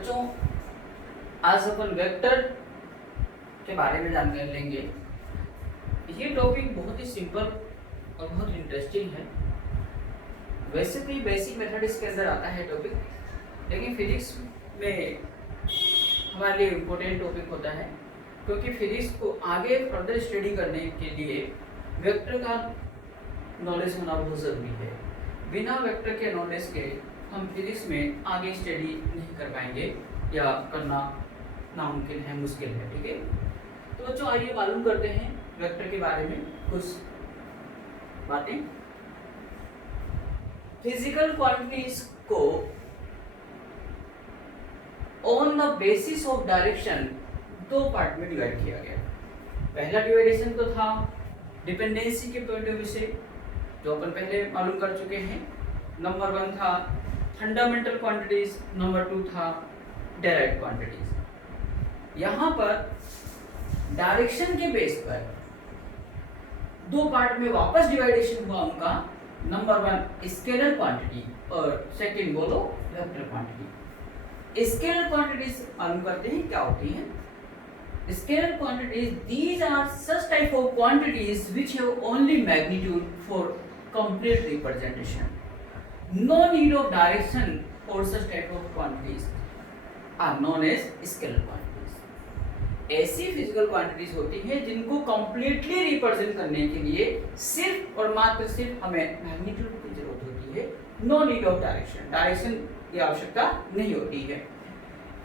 बच्चों आज अपन वेक्टर के बारे में जानकारी लेंगे। ये टॉपिक बहुत ही सिंपल और बहुत इंटरेस्टिंग है। वैसे तो ये बेसिक मैथमेटिक्स के अंदर आता है टॉपिक, लेकिन फिजिक्स में हमारे लिए इम्पोर्टेंट टॉपिक होता है, क्योंकि फिजिक्स को आगे फर्दर स्टडी करने के लिए वेक्टर का नॉलेज होना बहुत ज़रूरी है। बिना वेक्टर के नॉलेज के हम फिजिक्स में आगे स्टडी नहीं कर पाएंगे या करना नामुमकिन है, मुश्किल है। ठीक है, तो बच्चों आइए मालूम करते हैं वेक्टर के बारे में कुछ बातें। फिजिकल क्वांटिटीज को on the basis of direction दो पार्ट में डिवाइड किया गया। पहला डिवाइडेशन तो था डिपेंडेंसी के पॉइंट ऑफ व्यू से, जो अपन पहले मालूम कर चुके हैं। नंबर 1 था फंडामेंटल क्वांटिटीज, नंबर 2 था डायरेक्ट क्वांटिटीज। यहाँ पर डायरेक्शन के बेस पर दो पार्ट में वापस डिवाइडेशन हुआ उनका। नंबर 1 स्केलर क्वांटिटी और सेकंड बोलो वेक्टर क्वांटिटी। स्केलर क्वांटिटीज मालूम करते हैं क्या होती हैं। Scalar quantities, these are such type of quantities which have only magnitude for complete representation. No need of direction for such type of quantities are known as scalar quantities. ऐसी physical quantities होती हैं जिनको completely represent करने के लिए सिर्फ और मात्र सिर्फ हमें मैग्नीट्यूड की जरूरत होती है। No need of direction, direction की आवश्यकता नहीं होती है।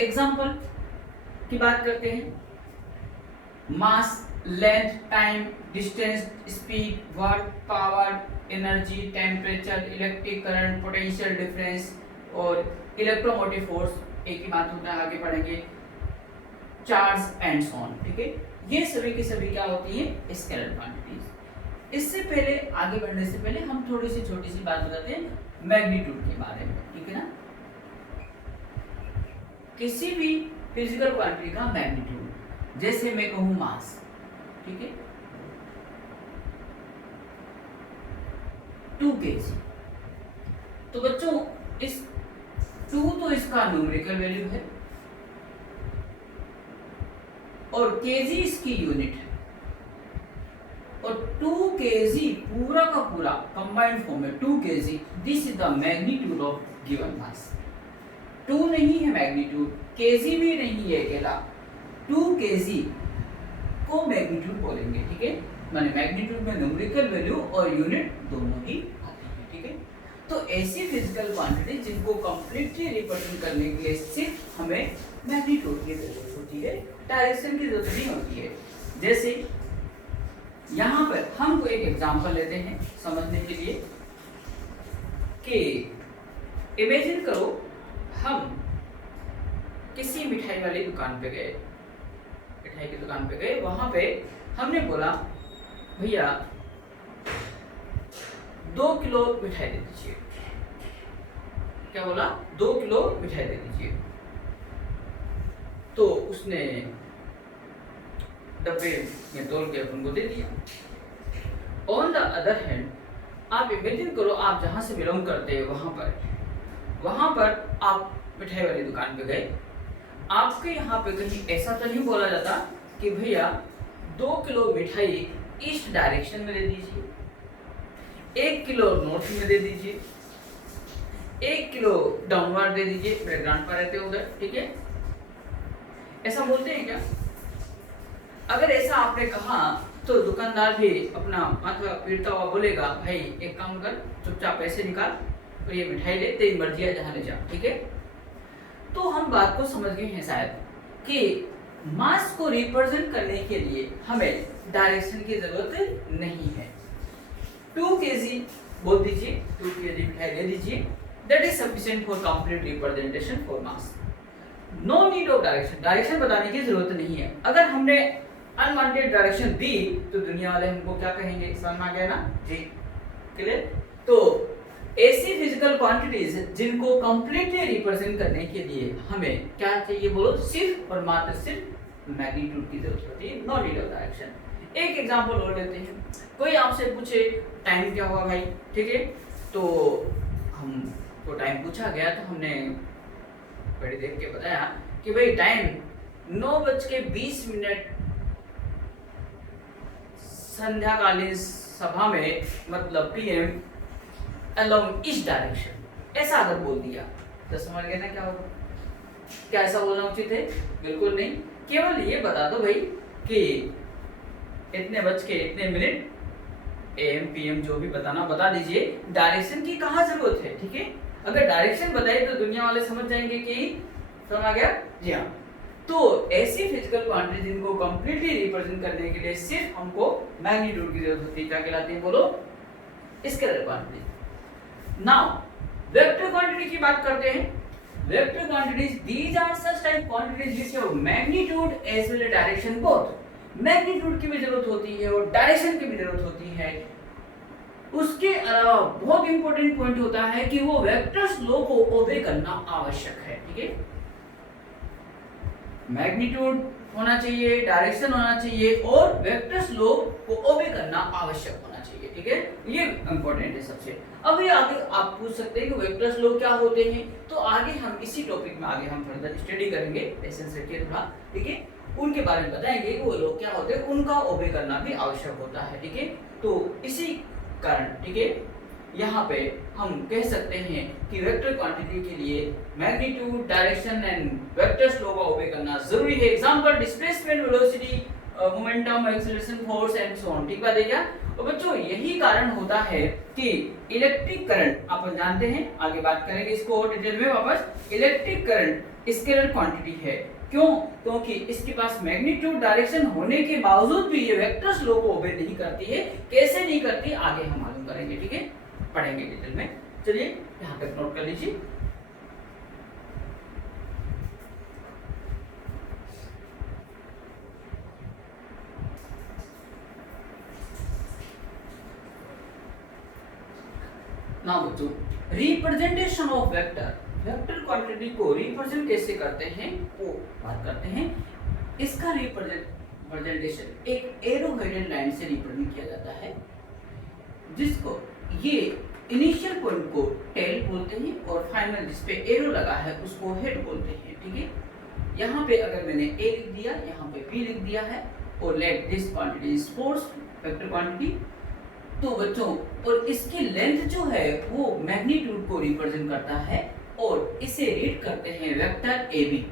एग्जाम्पल की बात करते हैं। Mass, length, time, distance, speed, work, power, energy, temperature, electric current, potential difference और इलेक्ट्रोमोटिव फोर्स। एक ही बात होता है, आगे पढ़ेंगे चार्ज एंड सो ऑन। ठीक है, ये सभी की सभी क्या होती है स्केलर क्वांटिटीज। इससे पहले आगे बढ़ने से पहले हम थोड़ी सी छोटी सी बात बताते हैं मैग्नीट्यूड के बारे में। ठीक है ना, किसी भी फिजिकल क्वांटिटी का मैग्नीट्यूड, जैसे मैं कहूं मास, ठीक है 2 kg, तो बच्चों इस 2 तो इसका न्यूमेरिकल वैल्यू है और केजी इसकी यूनिट है, और 2 kg पूरा का पूरा कंबाइंड फॉर्म में 2 kg, this is the magnitude of given mass. 2 नहीं है मैग्नीट्यूड, केजी भी नहीं है अकेला, 2 kg को मैग्नीट्यूड बोलेंगे। ठीक है, माने मैग्नीट्यूड में न्यूमेरिकल वैल्यू और यूनिट दोनों ही आती है। ठीक है, तो ऐसी फिजिकल क्वांटिटी जिनको कंप्लीटली रिप्रेजेंट करने के लिए सिर्फ हमें मैग्नीट्यूड की जरूरत होती है, डायरेक्शन की जरूरत नहीं होती है। जैसे यहाँ पर हम एक एग्जांपल लेते हैं समझने के लिए कि इमेजिन करो हम किसी मिठाई वाली दुकान पे गए, मिठाई की दुकान पे गए, वहां पे हमने बोला भैया 2 किलो मिठाई दे दीजिए। क्या बोला? 2 किलो मिठाई दे दीजिए। तो उसने डब्बे में तोल के अपन को दे दिया। ऑन द अदर हैंड आप इमेजिन करो आप जहां से बिलोंग करते हैं वहां पर आप मिठाई वाली दुकान पे गए। आपके यहाँ पे कहीं ऐसा तो नहीं बोला जाता कि भैया 2 किलो मिठाई ईस्ट डायरेक्शन में दे दीजिए, 1 किलो नॉर्थ में दे दीजिए, 1 किलो डाउनवर्ड दे दीजिए, मेरे ग्रांडपा रहते हैं उधर। ठीक है, ऐसा बोलते हैं क्या? अगर ऐसा आपने कहा तो दुकानदार भी अपना माथा पीटता हुआ बोलेगा भाई एक काम कर, चुपचाप पैसे निकाल और ये मिठाई ले, तेरी मर्जी है जहाँ ले जा। ठीक है, तो हम बात को समझ गए हैं शायद कि मास को रिप्रेजेंट करने के लिए हमें डायरेक्शन की जरूरत नहीं है। 2 kg बोल दीजिए, 2 kg मिठाई दे दीजिए, that is sufficient for complete representation for mass. No need of direction, direction बताने की जरूरत नहीं है। अगर हमने अनवांटेड डायरेक्शन दी तो दुनिया वाले हमको क्या कहेंगे, समझ में आ गया ना जी? क्लियर? तो ऐसी फिजिकल क्वांटिटीज जिनको कंप्लीटली रिप्रेजेंट करने के लिए हमें क्या चाहिए बोलो, सिर्फ और मात्र सिर्फ मैग्नीट्यूड की जरूरत होती है, नो नीड ऑफ डायरेक्शन। एक एग्जांपल और लेते हैं। कोई आपसे पूछे टाइम क्या हुआ भाई, ठीक है, तो हमको टाइम पूछा गया तो हमने घड़ी देख के बताया कि भाई टाइम 9:20 संध्याकालीन सभा में, मतलब पीएम अलोंग ईस्ट डायरेक्शन, ऐसा अगर बोल दिया तो समझ गए ना क्या होगा? क्या ऐसा बोलना उचित है? बिल्कुल नहीं। केवल ये बता दो भाई कि इतने बज के इतने मिनट एम पीएम जो भी बताना बता दीजिए, डायरेक्शन की कहाँ जरूरत है, ठीक है? अगर डायरेक्शन बताए तो दुनिया वाले समझ जाएंगे कि समझ आ गया। जी हाँ, तो ऐसी फिजिकल क्वांटिटी जिनको कंप्लीटली रिप्रेजेंट करने के लिए सिर्फ हमको मैग्नीट्यूड की जरूरत होती है, क्या कहलाती है बोलो? Scalar quantity. Now vector quantity की बात करते हैं। Vector quantities these are such type quantities which have magnitude as well as direction both. Magnitude की भी जरूरत होती है और डायरेक्शन की भी जरूरत होती है। उसके अलावा बहुत इंपॉर्टेंट पॉइंट होता है कि वो वेक्टर्स लॉ को ओबे करना आवश्यक है, ठीक है? मैग्नीट्यूड होना चाहिए, डायरेक्शन होना चाहिए और वेक्टर्स लॉ को ओबे करना आवश्यक होना चाहिए, ठीक है? ये इंपॉर्टेंट है सबसे। अभी आगे आप पूछ सकते हैं कि वेक्टर्स लॉ क्या होते हैं, तो आगे हम इसी टॉपिक में आगे हम फर्दर स्टडी करेंगे, पेशेंस रखिए थोड़ा, ठीक है? उनके बारे में बताएंगे कि वो लोग क्या होते हैं, उनका ओबे करना भी आवश्यक होता है, ठीक है? तो इसी कारण, ठीक है, यहाँ पे हम कह सकते हैं कि वेक्टर क्वांटिटी के लिए magnitude, direction and vectors law का ओबे करना जरूरी है। Example displacement, velocity, momentum, acceleration, force and so on, ठीक बात है क्या? तो बच्चों यही कारण होता है कि इलेक्ट्रिक करंट, आप जानते हैं, आगे बात करेंगे इसको और डिटेल में वापस। इलेक्ट्रिक करंट स्केलर क्वांटिटी है, क्यों? क्योंकि इसके पास मैग्नीट्यूड, डायरेक्शन होने के बावजूद भी ये वेक्टर्स लॉ को ओबे नहीं करती है। कैसे नहीं करती आगे हम मालूम करेंगे, ठीक है? पढ़ेंगे डिटेल में। चलिए यहाँ पे नोट कर लीजिए। नाउ बच्चों, representation of vector, vector quantity को रिप्रेजेंट कैसे करते हैं वो बात करते हैं। इसका रिप्रेजेंटेशन एक एरोहेडेड लाइन से रिप्रेजेंट किया जाता है, जिसको ये इनिशियल पॉइंट को टेल बोलते हैं और फाइनल जिस पे एरो लगा है उसको हेड बोलते हैं, ठीक है? यहाँ पे अगर मैंने ए लिख दिया, यहाँ पे बी लिख दिया है और let this quantity is force vector quantity, तो बच्चों और इसकी लेंथ जो है वो मैग्नीट्यूड को रिप्रेजेंट करता है और इसे रीड करते हैं वेक्टर ए बी।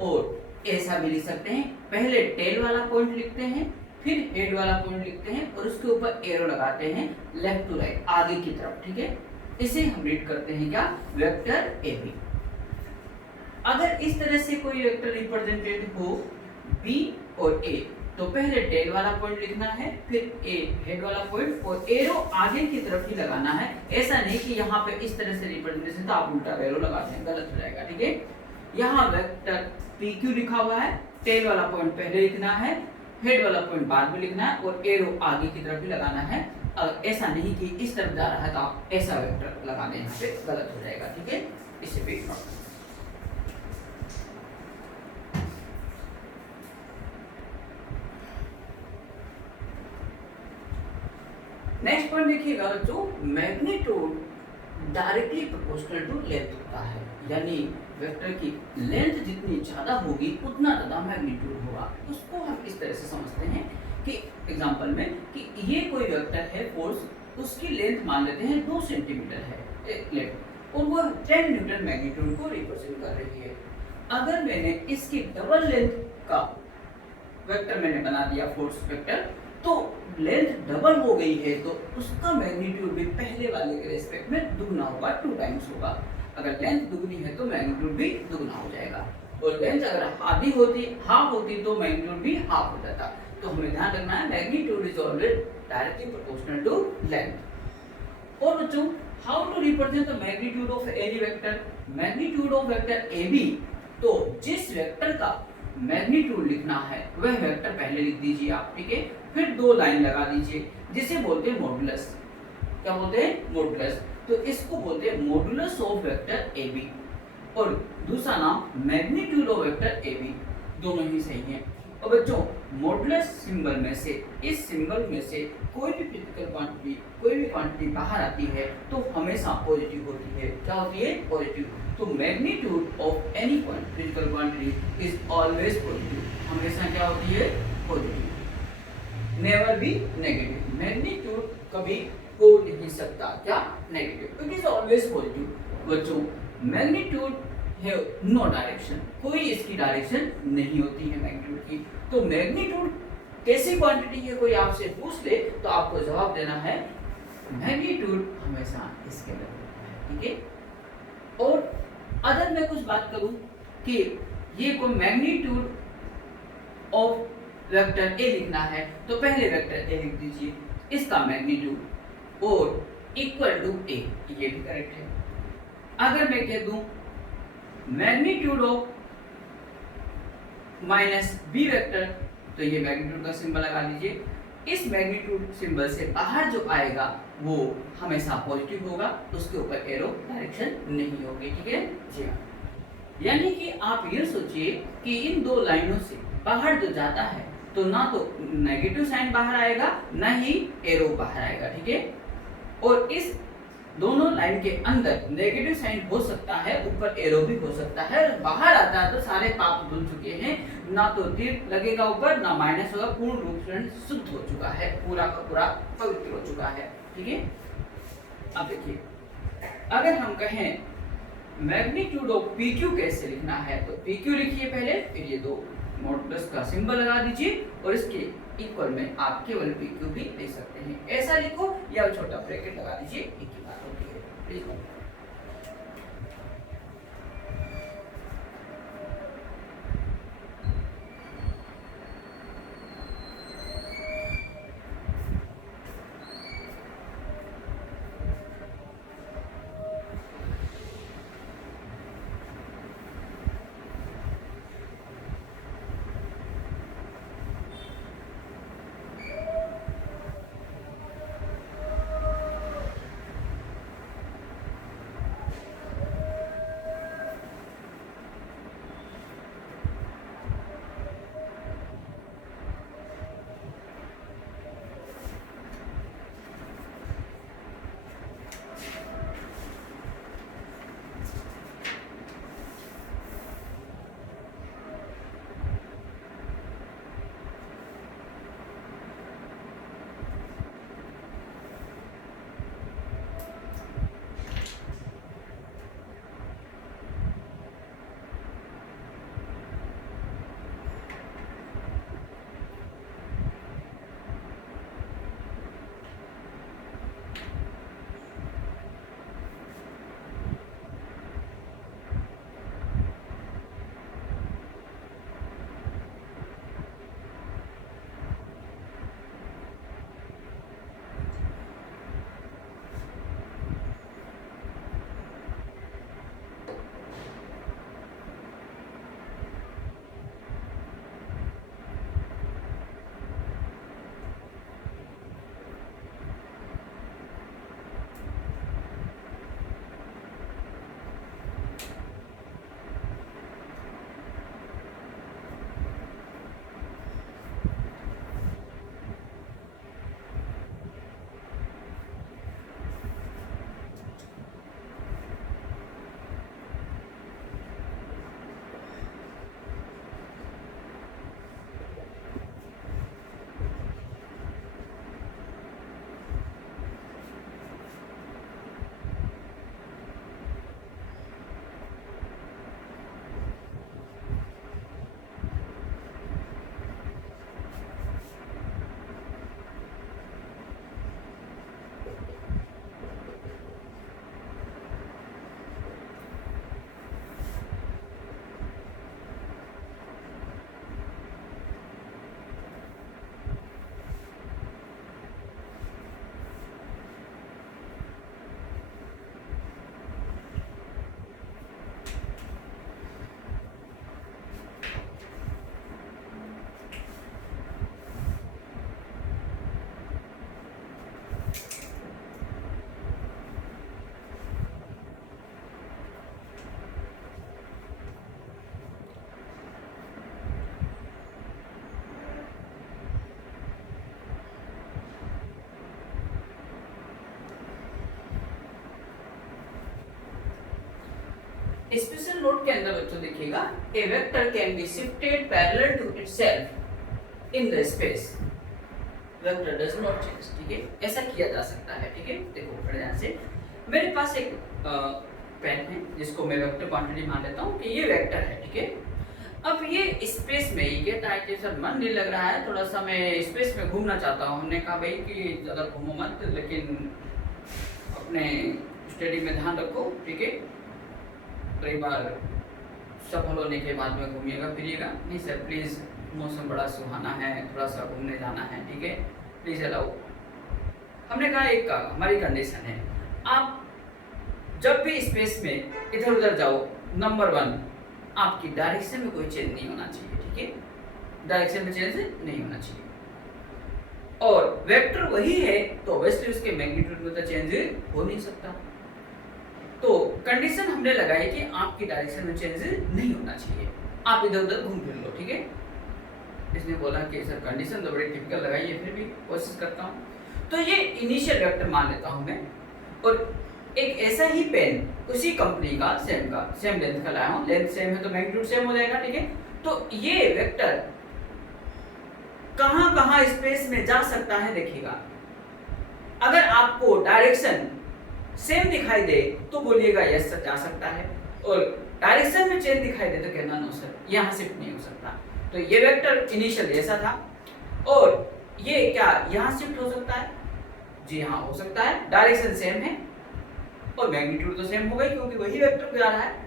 और ऐसा भी लिख सकते हैं, पहले टेल वाला पॉइंट लिखते हैं, फिर हेड वाला पॉइंट लिखते हैं और उसके ऊपर एरो लगाते हैं लेफ्ट टू राइट, आगे की तरफ, ठीक है? इसे हम रीड करते हैं क्या? Vector A B. अगर इस तरह से कोई वेक्टर रिप्रेजेंटेड हो बी और ए, तो पहले टेल वाला पॉइंट लिखना है, फिर ए हेड वाला पॉइंट और एरो आगे की तरफ ही लगाना है। ऐसा नहीं कि यहाँ पे इस तरह से रिप्रेजेंटेशन तो आप उल्टा एरो लगाते हैं, गलत हो जाएगा, ठीक है? यहाँ वेक्टर पी क्यू लिखा हुआ है, टेल वाला पॉइंट पहले लिखना है, हेड वाला पॉइंट बाद में लिखना है और एरो आगे की तरफ ही लगाना है। ऐसा नहीं कि इस तरफ जा रहा है तो आप ऐसा वेक्टर लगा दें, यहाँ पे गलत हो जाएगा, ठीक है? इसे भी इग्नोर। नेक्स्ट पॉइंट देखिएगा बच्चों, magnitude directly proportional to length होता है, यानी वेक्टर की लेंथ जितनी ज्यादा होगी उतना ज्यादा मैग्नीट्यूड होगा। उसको हम इस तरह से समझते हैं कि एग्जांपल में कि ये कोई वेक्टर है फोर्स, उसकी लेंथ मान लेते हैं 2 सेंटीमीटर है लेंथ और वो 10 न्यूटन मैग्नीट्यूड को रिप्रेजेंट कर रही है। अगर मैंने इसकी डबल लेंथ का वेक्टर मैंने बना दिया फोर्स वेक्टर, तो लेंथ डबल हो गई है तो उसका मैग्नीट्यूड भी पहले वाले के रेस्पेक्ट में दुगना होगा, 2 टाइम्स होगा। अगर लेंथ दुगनी है तो मैग्नीट्यूड भी दुगना हो जाएगा और लेंथ अगर आधी होती, हाफ होती तो मैग्नीट्यूड भी हाफ हो जाता। तो हमें ध्यान रखना है magnitude is always directly proportional to length. और बच्चों, how to represent the magnitude of any vector? Magnitude of vector A B, तो जिस वेक्टर का मैग्नीट्यूड लिखना है वह वेक्टर पहले लिख दीजिए आप, ठीक है? फिर 2 लाइन लगा दीजिए, जिसे बोलते हैं मॉडुलस। क्या बोलते हैं? मॉडुलस। तो इसको बोलते हैं modulus of vector A B और दूसरा नाम magnitude of vector A B, दोनों ही सही हैं। और बच्चों मॉडुलस सिंबल में से, इस सिंबल में से कोई भी फिजिकल क्वांटिटी, कोई भी क्वांटिटी बाहर आती है तो हमेशा पॉजिटिव होती है। क्या होती है? पॉजिटिव। तो magnitude of any physical quantity is always positive. हमेशा क्या होती है? Positive. Never be negative. Magnitude कभी हो नहीं सकता क्या? Negative. It is always positive. बच्चों मैग्नीट्यूड है नो डायरेक्शन, कोई इसकी डायरेक्शन नहीं होती है मैग्नीट्यूड की। तो मैग्नीट्यूड कैसी क्वांटिटी है, कोई आपसे पूछ ले तो आपको जवाब देना है मैग्नीट्यूड हमेशा इसके अंदर होता है। ठीक है। और अगर मैं कुछ बात करूं कि ये कोई मैग्नीट्यूड ऑफ वेक्टर ए लिखना है तो पहले वेक्टर ए लिख दीजिए, इसका मैग्नीट्यूड और इक्वल टू ए, ये भी करेक्ट है। अगर मैं कह दूं magnitude of minus B vector, तो ये मैग्नीट्यूड का सिंबल लगा लीजिए। इस मैग्नीट्यूड सिंबल से बाहर जो आएगा वो हमेशा पॉजिटिव होगा, उसके ऊपर एरो डायरेक्शन नहीं होगी। ठीक है जी हाँ। यानी कि आप ये सोचिए कि इन दो लाइनों से बाहर जो जाता है तो ना तो नेगेटिव साइन बाहर आएगा ना ही एरो बाहर आएगा। ठीक है। और इस दोनों लाइन के अंदर नेगेटिव साइन हो सकता है, ऊपर एरो भी हो सकता है। बाहर आता है तो सारे पाप धुल चुके हैं, ना तो तीर लगेगा ऊपर ना माइनस होगा, पूर्ण रूप से शुद्ध हो चुका है, पूरा का पूरा पवित्र हो चुका है। ठीक है। अब देखिए अगर हम कहें मैग्नीट्यूड ऑफ PQ कैसे लिखना है तो PQ लिखिए पहले, फिर ये दो मॉडुलस का सिंबल लगा दीजिए और इसके इक्वल में आप केवल PQ भी लिख सकते हैं। ऐसा लिखो या छोटा ब्रैकेट लगा दीजिए, एक ही बात होती है। लिखो स्पेशल नोट के अंदर बच्चों देखिएगा, a vector can be shifted parallel to itself in the space, vector does not change, ठीक है, ऐसा किया जा सकता है, ठीक है। देखो बड़े ध्यान से, मेरे पास एक पेन है जिसको मैं वेक्टर क्वांटिटी मान लेता हूँ कि ये वेक्टर है, ठीक है। अब ये स्पेस में ही कहता है कि सर मन नहीं लग रहा है, थोड़ा सा मैं स्पेस में घूमना चाहता हूँ। हमने कहा भाई कि ज़्यादा घूमो मत, लेकिन अपने स्टडी में ध्यान रखो, ठीक है। कई बार सफल होने के बाद में घूमिएगा फिरिएगा। नहीं सर प्लीज़, मौसम बड़ा सुहाना है, थोड़ा सा घूमने जाना है, ठीक है, प्लीज़ अलाउ। हमने कहा एक हमारी कंडीशन है, आप जब भी स्पेस में इधर उधर जाओ, नंबर 1 आपकी डायरेक्शन में कोई चेंज नहीं होना चाहिए, ठीक है, डायरेक्शन में चेंज नहीं होना चाहिए। और वेक्टर वही है तो ऑब्वियसली उसके मैग्नीट्यूड में तो चेंज हो नहीं सकता। तो कंडीशन हमने लगाई कि आपकी डायरेक्शन में चेंज नहीं होना चाहिए, आप इधर उधर घूम फिर लो, ठीक है। इसने बोला कि सर कंडीशन तो बड़ी टिपिकल लगाई है, फिर भी कोशिश करता हूँ। तो ये इनिशियल वेक्टर मान लेता हूँ मैं, और एक ऐसा ही पेन उसी कंपनी का सेम लेंथ का लाया हूँ, लेंथ सेम है तो मैग्नीट्यूड सेम हो जाएगा, ठीक है। तो ये वेक्टर कहाँ कहाँ स्पेस में जा सकता है देखिएगा। अगर आपको डायरेक्शन सेम दिखाई दे तो बोलिएगा यस सर जा सकता है, और डायरेक्शन में चेंज दिखाई दे तो कहना नो सर यहाँ शिफ्ट नहीं हो सकता। तो ये वेक्टर इनिशियल ऐसा था, और ये क्या यहाँ शिफ्ट हो सकता है? जी हाँ हो सकता है, डायरेक्शन सेम है और मैग्नीट्यूड तो सेम हो गई क्योंकि वही वेक्टर जा रहा है।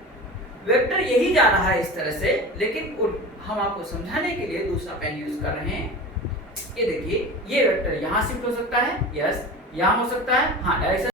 वेक्टर यही जा रहा है इस तरह से, लेकिन हम आपको समझाने के लिए दूसरा पेन यूज कर रहे हैं। ये देखिए, ये वेक्टर यहाँ शिफ्ट हो सकता है, यस, यहाँ हो सकता है, हाँ, डायरेक्शन